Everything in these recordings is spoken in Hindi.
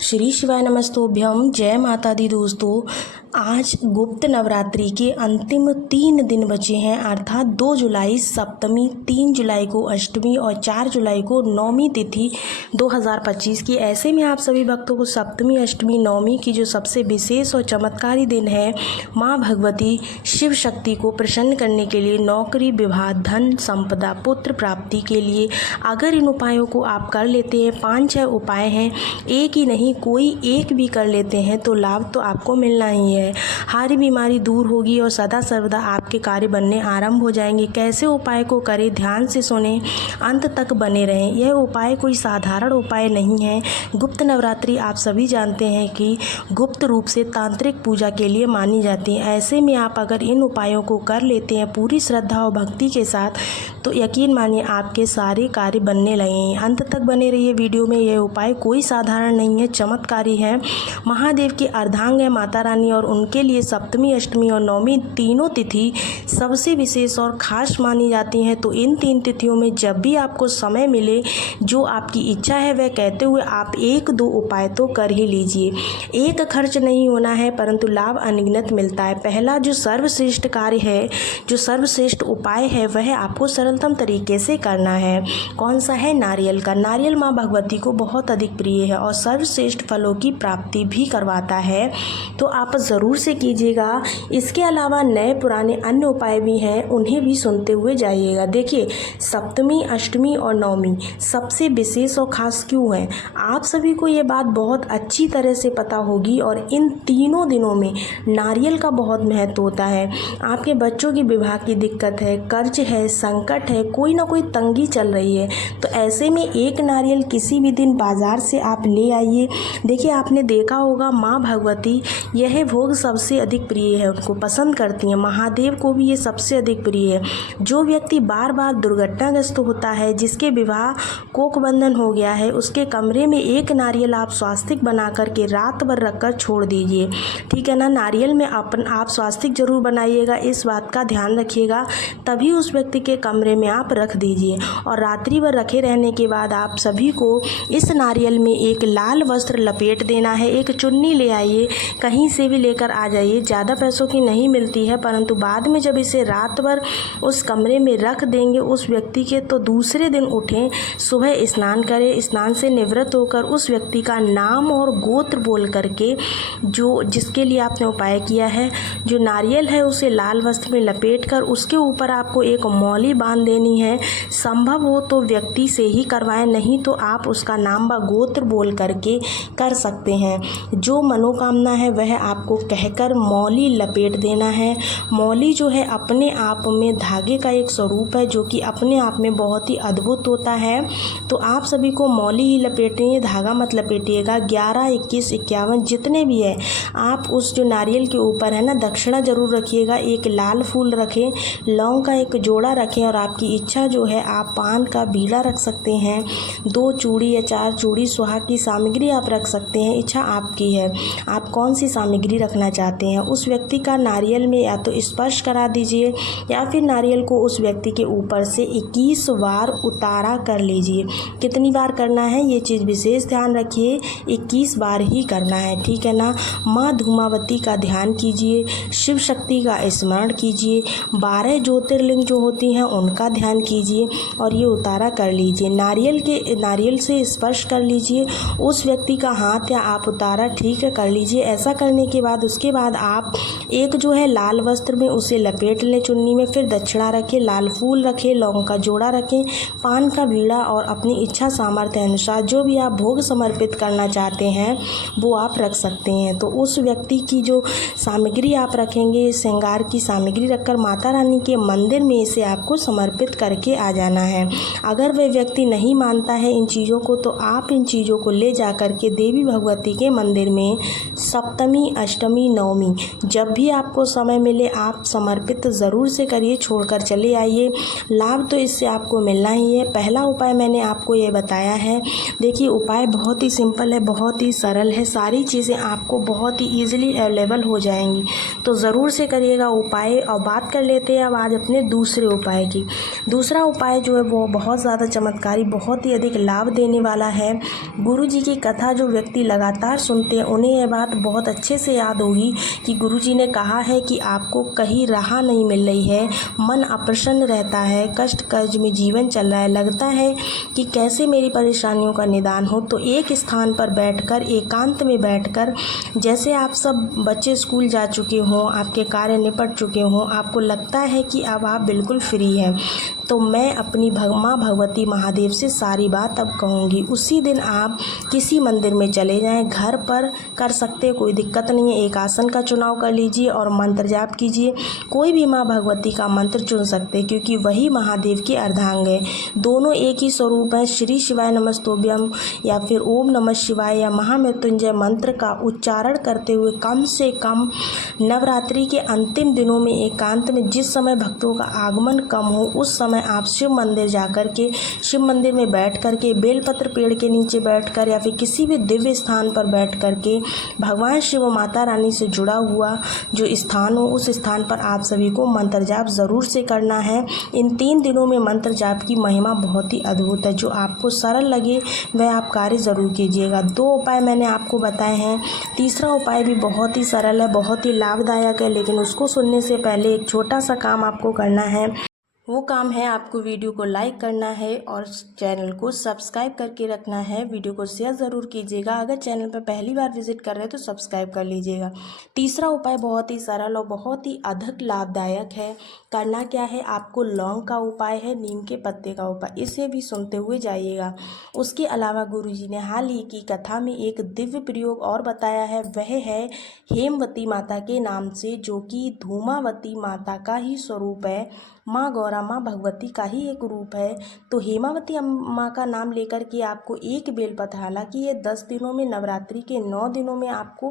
श्री शिवाय नमस्तोभ्यम। जय माता दी दोस्तों। आज गुप्त नवरात्रि के अंतिम 3 दिन बचे हैं, अर्थात 2 जुलाई सप्तमी, 3 जुलाई को अष्टमी और 4 जुलाई को नवमी तिथि 2025 की। ऐसे में आप सभी भक्तों को सप्तमी, अष्टमी, नवमी की जो सबसे विशेष और चमत्कारी दिन है, माँ भगवती शिव शक्ति को प्रसन्न करने के लिए, नौकरी, विवाह, धन, संपदा, पुत्र प्राप्ति के लिए अगर इन उपायों को आप कर लेते हैं, 5-6 उपाय हैं, एक ही नहीं कोई एक भी कर लेते हैं तो लाभ तो आपको मिलना ही है। हर बीमारी दूर होगी और सदा सर्वदा आपके कार्य बनने आरंभ हो जाएंगे। कैसे उपाय को करें, ध्यान से सुने, अंत तक बने रहें। यह उपाय कोई साधारण उपाय नहीं है। गुप्त नवरात्रि आप सभी जानते हैं कि गुप्त रूप से तांत्रिक पूजा के लिए मानी जाती है। ऐसे में आप अगर इन उपायों को कर लेते हैं पूरी श्रद्धा और भक्ति के साथ, तो यकीन मानिए आपके सारे कार्य बनने लगेंगे। अंत तक बने रहिए वीडियो में। यह उपाय कोई साधारण नहीं है, चमत्कारी है। महादेव की अर्धांग है माता रानी और उनके लिए सप्तमी, अष्टमी और नवमी तीनों तिथि सबसे विशेष और खास मानी जाती हैं। तो इन 3 तिथियों में जब भी आपको समय मिले, जो आपकी इच्छा है वह कहते हुए आप 1-2 उपाय तो कर ही लीजिए। एक खर्च नहीं होना है परंतु लाभ अनगिनत मिलता है। पहला जो सर्वश्रेष्ठ कार्य है, जो सर्वश्रेष्ठ उपाय है, वह आपको सरलतम तरीके से करना है। कौन सा है? नारियल का। नारियल माँ भगवती को बहुत अधिक प्रिय है और सर्वश्रेष्ठ फलों की प्राप्ति भी करवाता है, तो आप ज़रूर से कीजिएगा। इसके अलावा नए पुराने अन्य उपाय भी हैं, उन्हें भी सुनते हुए जाइएगा। देखिए, सप्तमी, अष्टमी और नवमी सबसे विशेष और खास क्यों है, आप सभी को ये बात बहुत अच्छी तरह से पता होगी। और इन तीनों दिनों में नारियल का बहुत महत्व होता है। आपके बच्चों की विवाह की दिक्कत है, कर्ज है, संकट है, कोई ना कोई तंगी चल रही है, तो ऐसे में एक नारियल किसी भी दिन बाजार से आप ले आइए। देखिए, आपने देखा होगा माँ भगवती यह भोग सबसे अधिक प्रिय है, उनको पसंद करती हैं। महादेव को भी ये सबसे अधिक प्रिय है। जो व्यक्ति बार बार दुर्घटनाग्रस्त होता है, जिसके विवाह कोखबंधन हो गया है, उसके कमरे में एक नारियल आप स्वास्तिक बना करके रात भर रखकर छोड़ दीजिए, ठीक है ना। नारियल में आप स्वास्तिक जरूर बनाइएगा, इस बात का ध्यान रखिएगा। तभी उस व्यक्ति के कमरे में आप रख दीजिए और रात्रि भर रखे रहने के बाद आप सभी को इस नारियल में एक लाल वस्त्र लपेट देना है। एक चुन्नी ले आइए, कहीं से भी लेकर आ जाइए, ज़्यादा पैसों की नहीं मिलती है, परंतु बाद में जब इसे रात भर उस कमरे में रख देंगे उस व्यक्ति के, तो दूसरे दिन उठें, सुबह स्नान करें, स्नान से निवृत्त होकर उस व्यक्ति का नाम और गोत्र बोल करके, जो जिसके लिए आपने उपाय किया है, जो नारियल है उसे लाल वस्त्र में लपेट कर उसके ऊपर आपको एक मौली बांध देनी है। संभव हो तो व्यक्ति से ही करवाएं, नहीं तो आप उसका नाम व गोत्र बोल करके कर सकते हैं। जो मनोकामना है वह आपको कहकर मौली लपेट देना है। मौली जो है अपने आप में धागे का एक स्वरूप है, जो कि अपने आप में बहुत ही अद्भुत होता है। तो आप सभी को मौली ही लपेटेंगे, धागा मत लपेटिएगा। 11, 21, 51 जितने भी है, आप उस जो नारियल के ऊपर है ना, दक्षिणा जरूर रखिएगा। एक लाल फूल रखें, लौंग का एक जोड़ा रखें और आपकी इच्छा जो है आप पान का बीड़ा रख सकते हैं, 2 चूड़ी या 4 चूड़ी, सुहाग की सामग्री आप रख सकते हैं। इच्छा आपकी है, आप कौन सी सामग्री रखना चाहते हैं। उस व्यक्ति का नारियल में या तो स्पर्श करा दीजिए या फिर नारियल को उस व्यक्ति के ऊपर से 21 बार उतारा कर लीजिए। कितनी बार करना है ये चीज़ विशेष ध्यान रखिए, 21 बार ही करना है, ठीक है ना। माँ धूमावती का ध्यान कीजिए, शिव शक्ति का स्मरण कीजिए, 12 ज्योतिर्लिंग जो होती हैं उनका ध्यान कीजिए और ये उतारा कर लीजिए। नारियल से स्पर्श कर लीजिए उस व्यक्ति का हाथ, या आप उतारा ठीक है कर लीजिए। ऐसा करने के बाद उसके बाद आप एक जो है लाल वस्त्र में उसे लपेट लें, चुन्नी में, फिर दक्षिणा रखें, लाल फूल रखें, लौंग का जोड़ा रखें, पान का बीड़ा और अपनी इच्छा सामर्थ्य अनुसार जो भी आप भोग समर्पित करना चाहते हैं वो आप रख सकते हैं। तो उस व्यक्ति की जो सामग्री आप रखेंगे, श्रृंगार की सामग्री रखकर माता रानी के मंदिर में इसे आपको समर्पित करके आ जाना है। अगर वह व्यक्ति नहीं मानता है इन चीज़ों को, तो आप इन चीज़ों को ले जा करके देवी भगवती के मंदिर में सप्तमी, अष्टमी अष्टमी, नवमी, जब भी आपको समय मिले आप समर्पित ज़रूर से करिए, छोड़कर चले आइए। लाभ तो इससे आपको मिलना ही है। पहला उपाय मैंने आपको ये बताया है। देखिए, उपाय बहुत ही सिंपल है, बहुत ही सरल है, सारी चीज़ें आपको बहुत ही ईजिली अवेलेबल हो जाएंगी, तो ज़रूर से करिएगा उपाय। और बात कर लेते हैं अब आज अपने दूसरे उपाय की। दूसरा उपाय जो है वो बहुत ज़्यादा चमत्कारी, बहुत ही अधिक लाभ देने वाला है। गुरु जी की कथा जो व्यक्ति लगातार सुनते हैं उन्हें यह बात बहुत अच्छे से याद होगी कि गुरु जी ने कहा है कि आपको कहीं राह नहीं मिल रही है, मन अप्रसन्न रहता है, कष्ट कर्ज में जीवन चल रहा है, लगता है कि कैसे मेरी परेशानियों का निदान हो। तो एक स्थान पर बैठकर, एकांत में बैठकर, जैसे आप सब बच्चे स्कूल जा चुके हों, आपके कार्य निपट चुके हों, आपको लगता है कि अब आप बिल्कुल फ्री हैं, तो मैं अपनी माँ भगवती महादेव से सारी बात अब कहूँगी। उसी दिन आप किसी मंदिर में चले जाएं, घर पर कर सकते, कोई दिक्कत नहीं है। एक आसन का चुनाव कर लीजिए और मंत्र जाप कीजिए। कोई भी माँ भगवती का मंत्र चुन सकते, क्योंकि वही महादेव के अर्धांग है। दोनों एक ही स्वरूप हैं। श्री शिवाय नमस्तुभ्यम या फिर ओम नमः शिवाय या महामृत्युंजय मंत्र का उच्चारण करते हुए कम से कम नवरात्रि के अंतिम दिनों में एकांत में, जिस समय भक्तों का आगमन कम हो, उस समय आप शिव मंदिर जाकर के, शिव मंदिर में बैठ कर के, बेलपत्र पेड़ के नीचे बैठकर या फिर किसी भी दिव्य स्थान पर बैठ कर के भगवान शिव माता रानी से जुड़ा हुआ जो स्थान हो, उस स्थान पर आप सभी को मंत्र जाप ज़रूर से करना है। इन 3 दिनों में मंत्र जाप की महिमा बहुत ही अद्भुत है। जो आपको सरल लगे वह आप कार्य ज़रूर कीजिएगा। 2 उपाय मैंने आपको बताए हैं। तीसरा उपाय भी बहुत ही सरल है, बहुत ही लाभदायक है, लेकिन उसको सुनने से पहले एक छोटा सा काम आपको करना है। वो काम है, आपको वीडियो को लाइक करना है और चैनल को सब्सक्राइब करके रखना है। वीडियो को शेयर ज़रूर कीजिएगा। अगर चैनल पर पहली बार विजिट कर रहे हैं तो सब्सक्राइब कर लीजिएगा। तीसरा उपाय बहुत ही सरल और बहुत ही अधिक लाभदायक है। करना क्या है, आपको लौंग का उपाय है, नीम के पत्ते का उपाय, इसे भी सुनते हुए जाइएगा। उसके अलावा गुरुजी ने हाल ही की कथा में एक दिव्य प्रयोग और बताया है, वह है हेमवती माता के नाम से, जो कि धूमावती माता का ही स्वरूप है। माँ गौरा, माँ भगवती का ही एक रूप है। तो हेमावती माँ का नाम लेकर के आपको एक बेलपत्र, हालांकि ये 10 दिनों में, नवरात्रि के 9 दिनों में आपको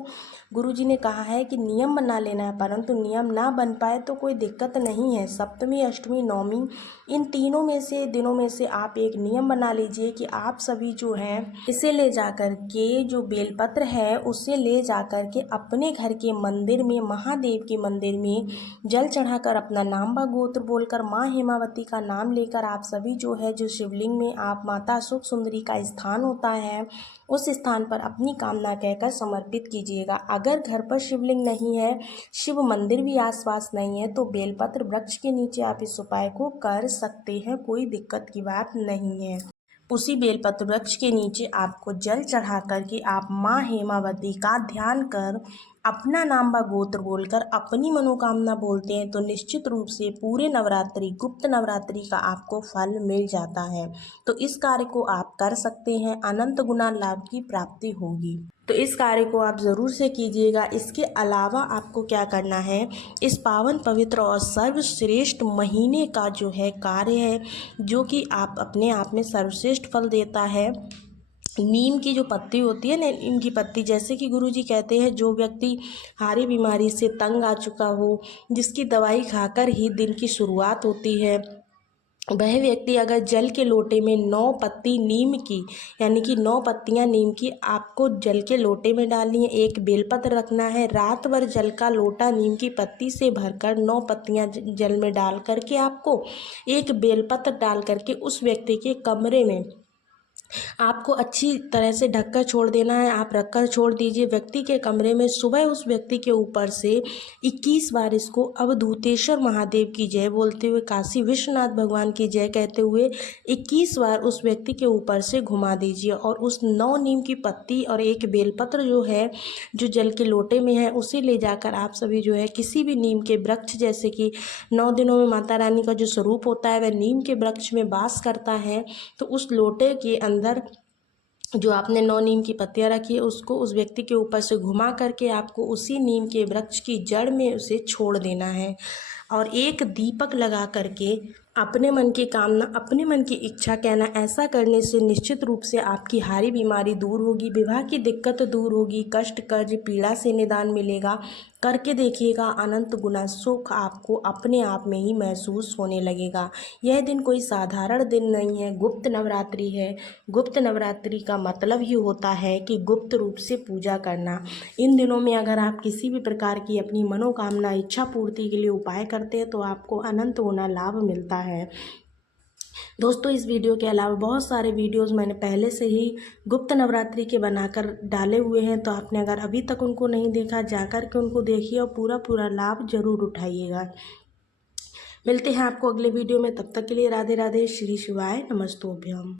गुरुजी ने कहा है कि नियम बना लेना है, परंतु नियम ना बन पाए तो कोई दिक्कत नहीं है। सप्तमी, अष्टमी, नवमी, इन तीनों में से, दिनों में से आप एक नियम बना लीजिए कि आप सभी जो हैं इसे ले जाकर के, जो बेलपत्र है उसे ले जाकर के अपने घर के मंदिर में, महादेव के मंदिर में जल चढ़ाकर अपना नाम व गोत्र बोलकर, माँ हेमावती का नाम लेकर, आप सभी जो है, जो शिवलिंग में आप माता सुख सुंदरी का स्थान होता है, उस स्थान पर अपनी कामना कहकर समर्पित कीजिएगा। अगर घर पर शिवलिंग नहीं है, शिव मंदिर भी आसपास नहीं है, तो बेलपत्र वृक्ष के नीचे आप इस उपाय को कर सकते हैं, कोई दिक्कत की बात नहीं है। उसी बेलपत्र वृक्ष के नीचे आपको जल चढ़ा करके आप माँ हेमावती का ध्यान कर, अपना नाम व गोत्र बोलकर अपनी मनोकामना बोलते हैं, तो निश्चित रूप से पूरे नवरात्रि, गुप्त नवरात्रि का आपको फल मिल जाता है। तो इस कार्य को आप कर सकते हैं, अनंत गुना लाभ की प्राप्ति होगी। तो इस कार्य को आप ज़रूर से कीजिएगा। इसके अलावा आपको क्या करना है, इस पावन, पवित्र और सर्वश्रेष्ठ महीने का जो है कार्य है, जो कि आप अपने आप में सर्वश्रेष्ठ फल देता है। नीम की जो पत्ती होती है ना, नीम की पत्ती, जैसे कि गुरुजी कहते हैं, जो व्यक्ति हारी बीमारी से तंग आ चुका हो, जिसकी दवाई खाकर ही दिन की शुरुआत होती है, वह व्यक्ति अगर जल के लोटे में 9 पत्ती नीम की, यानी कि 9 पत्तियां नीम की आपको जल के लोटे में डालनी है। एक बेलपत्र रखना है, रात भर जल का लोटा नीम की पत्ती से भरकर 9 पत्तियां जल में डाल करके आपको एक बेलपत्र डाल करके उस व्यक्ति के कमरे में आपको अच्छी तरह से ढककर छोड़ देना है। आप रखकर छोड़ दीजिए व्यक्ति के कमरे में। सुबह उस व्यक्ति के ऊपर से 21 बार इसको अवधूतेश्वर महादेव की जय बोलते हुए, काशी विश्वनाथ भगवान की जय कहते हुए 21 बार उस व्यक्ति के ऊपर से घुमा दीजिए। और उस 9 नीम की पत्ती और एक बेलपत्र जो है, जो जल के लोटे में है, उसे ले जाकर आप सभी जो है किसी भी नीम के वृक्ष, जैसे कि 9 दिनों में माता रानी का जो स्वरूप होता है वह नीम के वृक्ष में वास करता है, तो उस लोटे के अंदर जो आपने 9 नीम की पत्तियां रखी है उसको उस व्यक्ति के ऊपर से घुमा करके आपको उसी नीम के वृक्ष की जड़ में उसे छोड़ देना है। और एक दीपक लगा करके अपने मन की कामना, अपने मन की इच्छा कहना, ऐसा करने से निश्चित रूप से आपकी हारी बीमारी दूर होगी, विवाह की दिक्कत दूर होगी, कष्ट कर्ज पीड़ा से निदान मिलेगा। करके देखिएगा, अनंत गुना सुख आपको अपने आप में ही महसूस होने लगेगा। यह दिन कोई साधारण दिन नहीं है, गुप्त नवरात्रि है। गुप्त नवरात्रि का मतलब ही होता है कि गुप्त रूप से पूजा करना। इन दिनों में अगर आप किसी भी प्रकार की अपनी मनोकामना इच्छा पूर्ति के लिए उपाय करते हैं तो आपको अनंत गुना लाभ मिलता है। दोस्तों, इस वीडियो के अलावा बहुत सारे वीडियोस मैंने पहले से ही गुप्त नवरात्रि के बनाकर डाले हुए हैं, तो आपने अगर अभी तक उनको नहीं देखा, जाकर के उनको देखिए और पूरा लाभ जरूर उठाइएगा। मिलते हैं आपको अगले वीडियो में, तब तक के लिए राधे राधे, श्री शिवाय, नमस्तोभ्यम।